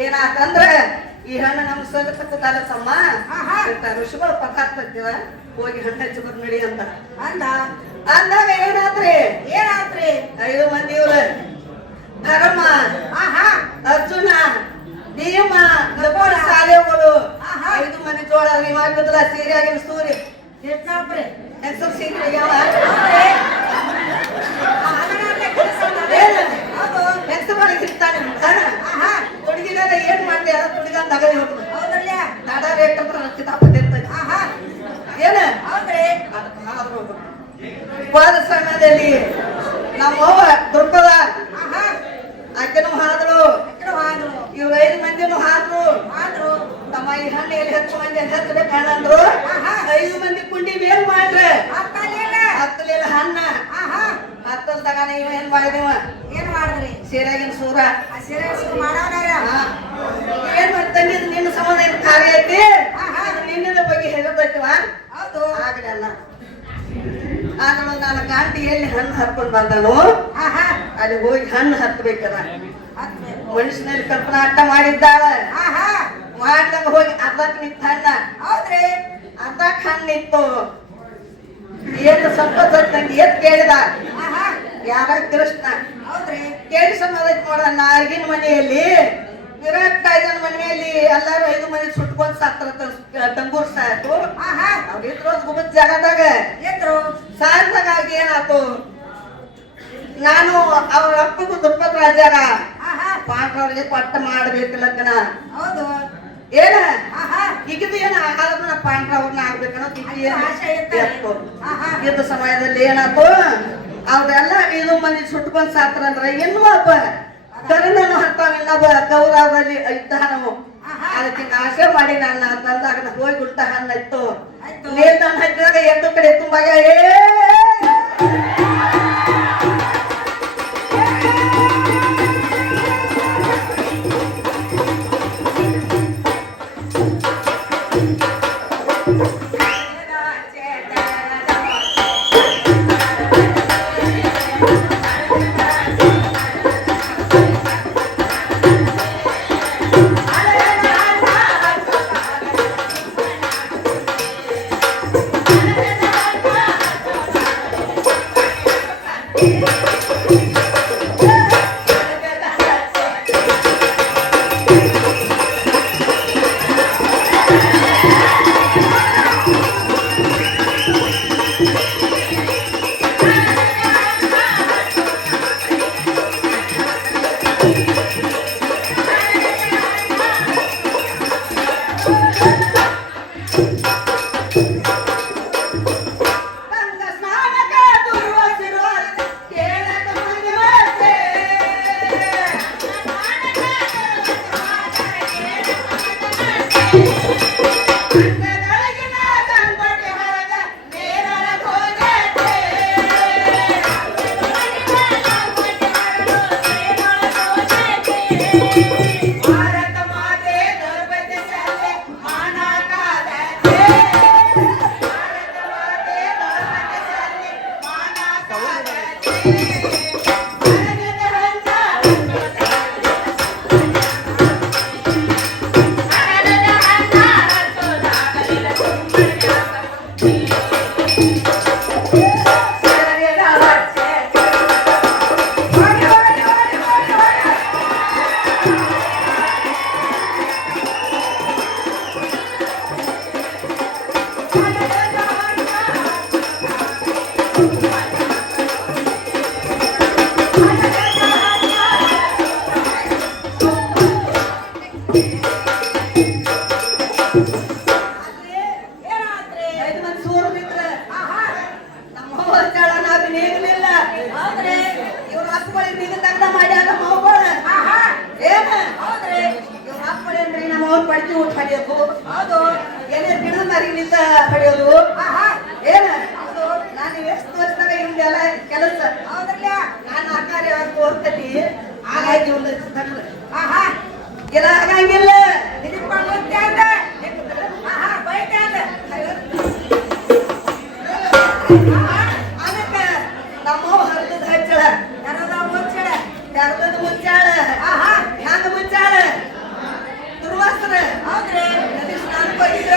ಏನಾತಂದ್ರ ಈ ಹಣ್ಣು ನಮ್ಮ ಸಲ್ಲತಕ್ಕದಲ್ಲಮ್ಮ ಋಷಿಗಳು ಪಕ್ಕಾಗ್ತದ ಹೋಗಿ ಹಣ್ಣು ಹಚ್ಚಿ ಬರ್ ನಡಿ ಅಂತ ಅಂದಾಗ ಏನಾತ್ರಿ 5 ಮಂದಿ ಇವ್ರ ಧರ್ಮ ಅರ್ಜುನ ಭೀಮ ಸಾಲೆಗಳು 5 ಮಂದಿ ಜೋಳ ಮಾಡಿದ್ರ ಸೀರೆ ಆಗಿನ ಸೂರಿ ಹೆಸರು ಸೀರೆ ಆಗ್ಯಾವ ಹೆಸರು ಮಾಡಿರ್ತಾನೆ ಹುಡುಗಿನ ಏನ್ ಮಾಡ್ದೆ ಎಲ್ಲ ಹುಡುಗ ತಗಲಿ ಹೋಗ್ತದೆ ಹೌದಲ್ಲ ದಡ ರೇಟ್ ಕಿತಾಪತ್ತಿರ್ತದೆ ಏನ ವಾದ ಸಮಯದಲ್ಲಿ ನಮ್ಮವ್ವ ದುರ್ಗದ ಆಕೆನೂ ಹಾದ್ರು ಇವ್ರ 5 ಮಂದಿನೂ ಹಾದ್ರು ತಮ್ಮ ಈ ಹಣ್ಣು ಎಲ್ಲಿ ಹೆಚ್ಚು ಮಂದಿ ಹಚ್ಚಬೇಕು ಹಣ್ಣಂದ್ರು 5 ಮಂದಿ ಕುಂಡಿ ಮೇಲ್ ಮಾಡ್ರೆ ಹತ್ತಲಿಲ್ಲ ಹಣ್ಣ ಹತ್ತದ ಬಂದಾಗ ನೀವು ಏನ್ ಮಾಡಿದೀವ ಏನ್ ಮಾಡಿದ್ರಿ ಸೀರೆಗಿನ ಸೂರ ಆ ಸೀರೆ ಮಾಡವನಾರ ಏನ್ ಮಾಡ್ತಂಗಿ ನಿನ್ನ ಸಂಬಂಧ ಏನ್ ಕಾರ್ಯ ಐತಿ ನಿನ್ನ ಬಗ್ಗೆ ಹೇಳಬೇಕವ ಹೌದು ಆಗಲ್ಲ ಆಗಳು ನಾನು ಗಾಂಟಿ ಎಲ್ಲಿ ಹಣ್ಣು ಹರ್ಕೊಂಡ್ ಬಂದನು ಅಲ್ಲಿ ಹೋಗಿ ಹಣ್ಣು ಹತ್ಬೇಕದ ಮನುಷ್ಯನಲ್ಲಿ ಕಲ್ಪನಾ ಆಟ ಮಾಡಿದ್ದಾಳ ಮಾಡಿದಾಗ ಹೋಗಿ ಅರ್ಧಕ್ ನಿಂತ ಹಣ್ಣ ಹೌದ್ರಿ ಅರ್ಧಕ್ ಹಣ್ಣಿತ್ತು ಏನು ಸ್ವಲ್ಪ ನಂಗೆ ಎತ್ ಕೇಳಿದ ಯಾರ ಕೃಷ್ಣ ಹೌದ್ರಿ ಕೇಳಿ ಸಂಬಂಧ ನೋಡ ನಾಗಿನ ಮನೆಯಲ್ಲಿ ವಿರಾಟ್ ಕಾಯ್ದನ ಮನೆಯಲ್ಲಿ ಎಲ್ಲಾರು 5 ಮಂದಿ ಸುಟ್ಕೊಂಡ್ ಸಾತ್ರ ತಂಗೂರ್ ಸಾಯ್ತು ಅವ್ರಿದ್ರು ಗುಬದ್ ಜಾಗದಾಗ ಎದ್ರು ಸಾಯ್ದಾಗ ಏನಾಯ್ತು ನಾನು ಅವ್ರ ಅಪ್ಪಗೂ ದುಪ್ಪದ ರಾಜಾಗ ಪಾಂಡ್ರವ್ರಿಗೆ ಪಟ್ಟ ಮಾಡ್ಬೇಕು ಲಗ್ನ ಹೌದು ಏನ ಈಗಿದ್ದು ಏನ ಆಗಲ್ಲ ಪಾಂಡ್ರವ್ರನ್ನ ಆಗ್ಬೇಕನ್ನೋ ಇದ್ದ ಸಮಯದಲ್ಲಿ ಏನಾಯ್ತು ಅವ್ರೆಲ್ಲ 5 ಮಂದಿ ಸುಟ್ಕೊಂಡ್ ಸಾತ್ರ ಅಂದ್ರ ಇನ್ನೂ ಹಬ್ಬ ಕರುಣನು ಹತ್ತಾವಿಲ್ಲ ಕೌರವರಲ್ಲಿ ಇದ್ದಾನು ಅದಕ್ಕೆ ಆಸೆ ಮಾಡಿ ನನ್ನ ತಂದಾಗ ಹೋಗಿ ಗುಟ್ಟ ಹಣ್ಣು ಇತ್ತು ನೀರ್ ನನ್ನ ಹಚ್ಚಿದಾಗ 2 ಕಡೆ ತುಂಬಾಗ ಪಡ್ತಿ ಊಟ ಹೊಡೆಯೋದು ಏನೇ ಗಿಡದ ಮರಿಲಿಂದ ಹೊಡೆಯೋದು ಏನ ನಾನು ಎಷ್ಟು ವರ್ಷದಾಗ ಹಿಂಗೆಲ್ಲ ಕೆಲಸ ನಾನು ಆಕಾರ ತೋರ್ತತಿ ಹಾಗಾಗಿ ಒಂದು ಇಲ್ಲ ಆಗಂಗಿಲ್ಲ ಅದಕ್ಕೆ ನಮ್ಮ ಹರಿದ ಹಚ್ಚಳ ಕರ್ದದ ಮುಚ್ಚಾಳ ಹ್ಯಾಂಗ ಮುಚ್ಚಾಳ ದುರ್ವಾಸನ ಸ್ನಾನಕ್ಕೆ ಹೋಗಿದ್ರ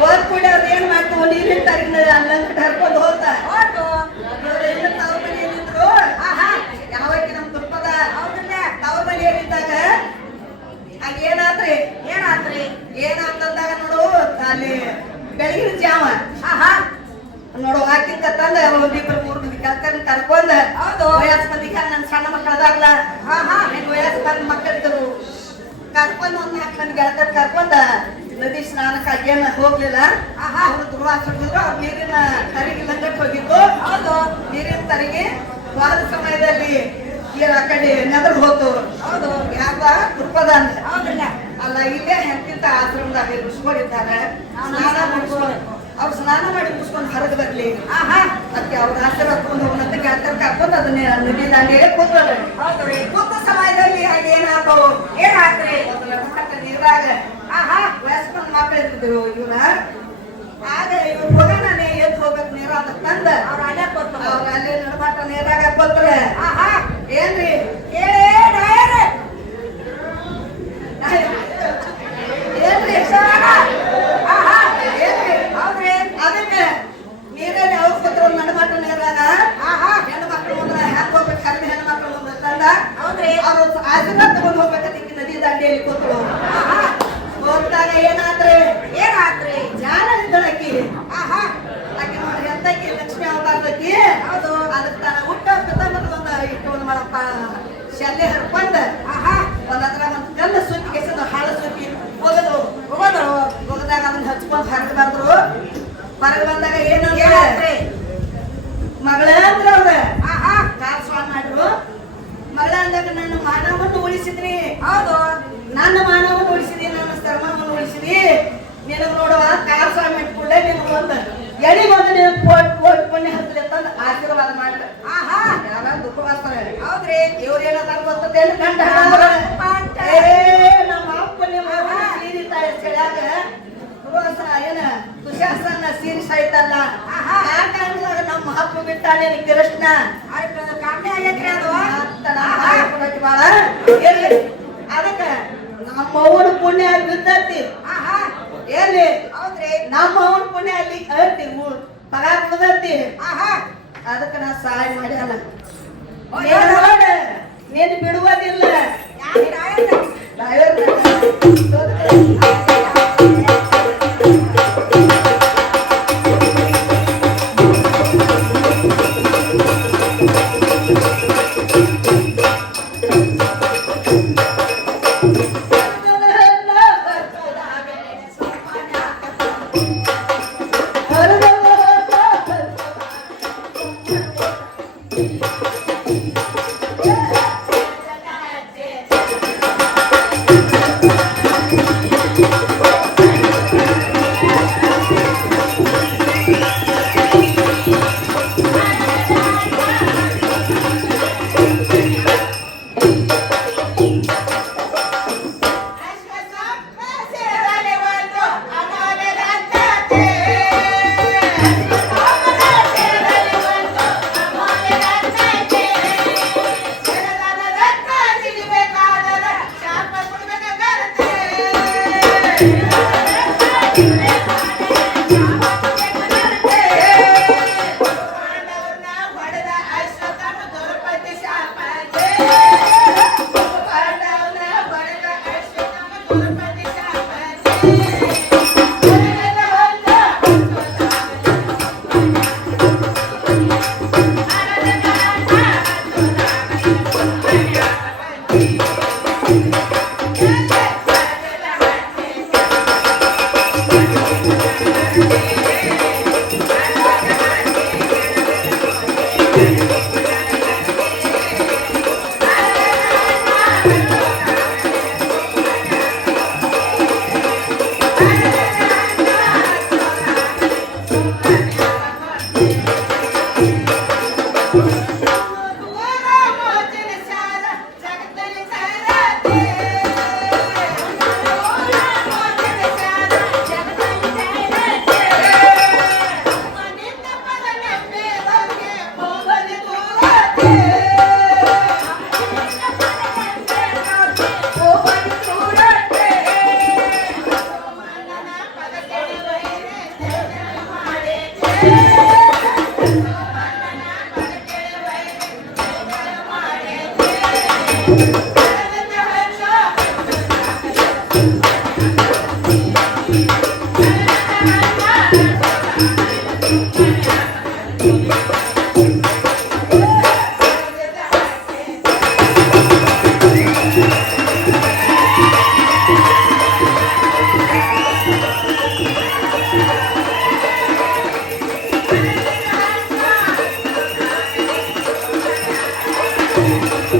ಹೋದ್ ಕೂಡ ಅವ್ರು ಏನ್ ಮಾಡ್ತೀವಿ ನೀರಿನ ತರಿನ ಅಲ್ಲಂಕಟ್ ಹರ್ಕೊಂಡು ಹೋದ ತವ್ರ ಮನೆಯಲ್ಲಿದ್ರು ಯಾವಾಗ ನಮ್ ತುಪ್ಪದ ತವ್ರ ಮನೆಯಲ್ಲಿದ್ದಾಗ ಆಗ ಏನಾತ್ರಿ ಏನಾತಂದಾಗ ನೋಡು ಅಲ್ಲಿ ಬೆಳಗಿನ ಜಾವ ನೋಡು ಹಾಕಿನ ತಂದ ಒಂದಿಬ್ರು 3 ಮಂದಿ ಕಲ್ತನ್ ಕರ್ಕೊಂಡ ವಯಸ್ಸು ಮಂದಿಗೆ ನನ್ನ ಸಣ್ಣ ಮಕ್ಕಳದಾಗ್ಲ ವಯಸ್ಸು ಬಂದ ಮಕ್ಕಳಿದ್ರು ಕರ್ಕೊಂಡ್ 4 ಮಂದಿ ಗೆಳತರ್ ಕರ್ಕೊಂಡ ನದಿ ಸ್ನಾನಕ್ಕೆ ಅಜ್ಜನ ಹೋಗ್ಲಿಲ್ಲ ಅವ್ರು ದುರ್ವಾಸ ಹೋಗಿದ್ರು ಅವ್ರು ನೀರಿನ ತರಿಗೆ ಲಂಗಟ್ ಹೋಗಿದ್ದು ನೀರಿನ ತರಿಗೆ ವಾರದ ಸಮಯದಲ್ಲಿ ಆ ಕಡೆ ನೆದರ್ ಹೋತು ಯಾಕ ತುಪ್ಪದ ಅಲ್ಲ ಇಲ್ಲೇ ಹೆಂತಿಂತ ಆಶ್ರಮದಾಗ ಋಷಿಗಳಿದ್ದಾರೆ ಸ್ನಾನ ಮಾಡಿಸ್ಕೊಂಡು ಅವ್ರು ಸ್ನಾನ ಮಾಡಿ ಮುಗಿಸ್ಕೊಂಡು ಹೊರಗೆ ಬರ್ಲಿ ಆಹಾ ಅದಕ್ಕೆ ಅವ್ರ ಆಸರ ಹತ್ಕೊಂಡು ಹೋಗೋಣಂತ ಗಾತ್ರ ಕರ್ಕೊಂಡು ಅದನ್ನ ನದಿ ದಾಂಡಿಗೆ ಕೂತ್ರೆ ಹೌದ್ರಿ ಕೂತ ಸಮಯದಲ್ಲಿ ಹಾಗೆ ಏನಾಗ್ತಾವು ಏನಾತ್ರಿ ನೀರಾಗ ಆಹಾ ವಯಸ್ಕೊಂಡ್ ಮಕ್ಳು ಇರ್ತಿದ್ರು ಇವ್ರ ಆಗ ಇವ್ರು ಹೋಗೋಣ ಎದ್ದು ಹೋಗ್ಬೇಕು ನೀರ ಅದಕ್ಕೆ ತಂದ ಅವ್ರ ಅಲ್ಲೇ ಕೊಟ್ಟು ಅವ್ರ ಅಲ್ಲಿ ನಡಮಾಟ ನೀರಾಗ ಕೊಟ್ರೆ ಆಹಾ ಏನ್ರಿ ಹೇಳೇ ಡಾಯರ್ ಏನ್ರಿ ಆಹಾ ಏನ್ರಿ ಹೌದ್ರಿ ಅದಕ್ಕೆ ನೀರಲ್ಲಿ ಅವ್ರು ಕೂತ್ರು ನಡಮಾಟ ನೀರಾಗ ಆಹಾ ಹೆಣ್ಣು ಮಕ್ಳು ಅಂದ್ರೆ ಹ್ಯಾಂಗ ಹೋಗ್ಬೇಕು ಕರ್ಮಿ ಹೆಣ್ಣು ಮಕ್ಳು ಅಂದ್ರೆ ತಂದ ಹೌದ್ರಿ ಅವ್ರು ಆಶೀರ್ವಾದ ತಗೊಂಡು ಹೋಗ್ಬೇಕಂತ ನದಿ ದಂಡೆಯಲ್ಲಿ ಕೂತ್ರು ಆಹಾ ಹೋಗ್ದಾಗ ಏನಾದ್ರೆ ಏನಾತ್ರಿ ಜ್ಞಾನ ಇದ್ದಳಕ್ಕಿ ಆಹಾ ಆಕೆ ನೋಡಿ ಎಂತಕಿ ಲಕ್ಷ್ಮಿ ಅವತಾರದಕ್ಕಿ ಹೌದು ಅದಕ್ಕೆ ತಾನ ಹುಟ್ಟ ಪಿತಾಮದ ಒಂದು ಇಟ್ಟು ಮಾಡಪ್ಪ ಶಲ್ಯ ಹರ್ಕೊಂಡ ಆಹಾ ಒಂದತ್ರ ಒಂದು ಗಂಧ ಸುತ್ತಿ ಕೆಸದ ಹಾಳು ಸುತ್ತಿ ಹೋಗದು ಹೋಗೋದ್ರು ಹೋಗದಾಗ ಅದನ್ನ ಹಚ್ಕೊಂಡು ಹೊರಗೆ ಬಂದ್ರು ಹೊರಗೆ ಬಂದಾಗ ಏನಂದ್ರೆ ಏನಾತ್ರಿ ಮಗಳ ಅಂದ್ರ ಅವ್ರ ಆಹಾ ಕಾರ್ ಸ್ವಾಮಿ ಮಾಡ್ರು ಮಗಳ ಅಂದಾಗ ನನ್ನ ಮಾನವನ್ನು ಉಳಿಸಿದ್ರಿ ಹೌದು ನನ್ನ ಮಾನವನ್ನು ಉಳಿಸಿದಿ ನನ್ನ ಧರ್ಮವನ್ನು ಉಳಿಸಿದಿ ನಿನಗೆ ನೋಡುವ ಕಾರ್ ಸ್ವಾಮಿ ಇಟ್ಕೊಂಡೆ ನಿನಗೆ ಒಂದು ಎಡಿ ಬಂದು ನೀನು ಕೋಟ್ ಪುಣ್ಯ ಹತ್ತಲಿ ಅಂತಂದು ಆಶೀರ್ವಾದ ಮಾಡ್ರೆ ಆಹಾ ಯಾರ ದುಃಖವಾಸ್ತಾರೆ ಹೌದ್ರಿ ಇವ್ರು ಏನಂತಾರ ಗೊತ್ತೇನು ಗಂಡ ಏ ನಮ್ಮ ಅಪ್ಪನೇ ಸೀರಿ ತಾಯಿ ಸೆಳ್ಯಾಗ ರೋಸ ಏನ ತುಷಾಸನ ಸೀರಿ ಸಾಯ್ತಲ್ಲ ಆ ಟೈಮ್ದಾಗ ನಮ್ಮ ಅಪ್ಪ ಬಿಟ್ಟಾನೆ ಕೃಷ್ಣ ಕಾಮೆ ಆಗೈತ್ರಿ ಅದು ಬಾಳ ಅದಕ್ಕ ನಮ್ಮ ಅವನ ಪುಣ್ಯ ಅಲ್ಲಿ ಬಿದ್ದತಿ ಆಹಾ ಎಲ್ಲಿ ಹೌದ್ರಿ ನಮ್ಮ ಅವನ ಪುಣ್ಯ ಅಲ್ಲಿ ಐತಿ ಪಗಾರ ಬಿದ್ದತಿ ಆಹಾ ಅದಕ್ಕೆ ನಾ ಸಹಾಯ ಮಾಡ್ಯಾನ ಓ, ನೀನ್ ನೋಡ ನೀನ್ ಬಿಡುವುದಿಲ್ಲ ಯಾರಿ ಡಾಯರ್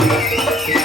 Thank you.